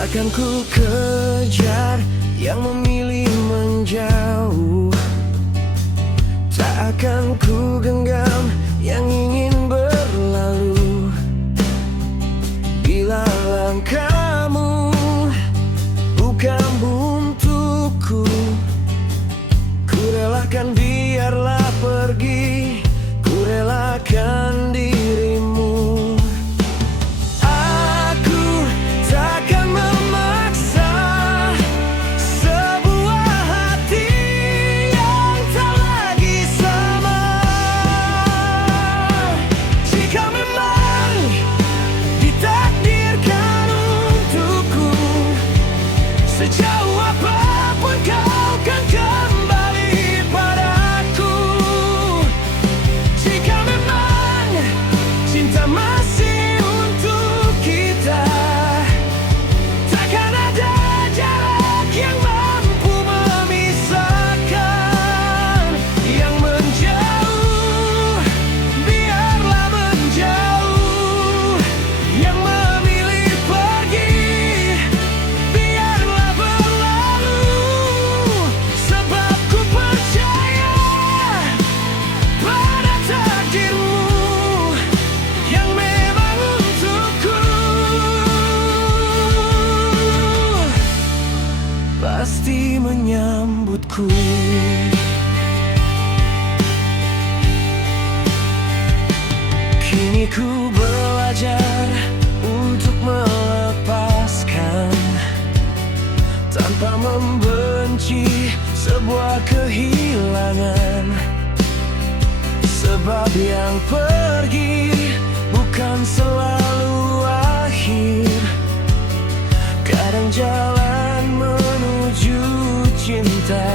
Takkan ku kejar yang memilih menjauh. Tak akan ku genggam yang ingin berlalu. Bila langkahmu bukan untukku, ku relakan biarlah pergi, ku relakan dirimu. Aku takkan memaksa sebuah hati yang tak lagi sama. Jika memang ditakdirkan untukku, sejauh apapun kau kan kembali padaku. Jika memang cinta masih untuk kita, takkan ada jarak yang mampu memisahkan. Yang menjauh, biarlah menjauh. Yang memilih pergi, biarlah berlalu. Sebab ku percaya pada takdirmu yang memang untukku. Pasti menyambutku. Kini ku belajar untuk melepaskan tanpa membenci sebuah kehilangan. Sebab yang pergi bukan selalu akhir. Kadang jalan menuju cinta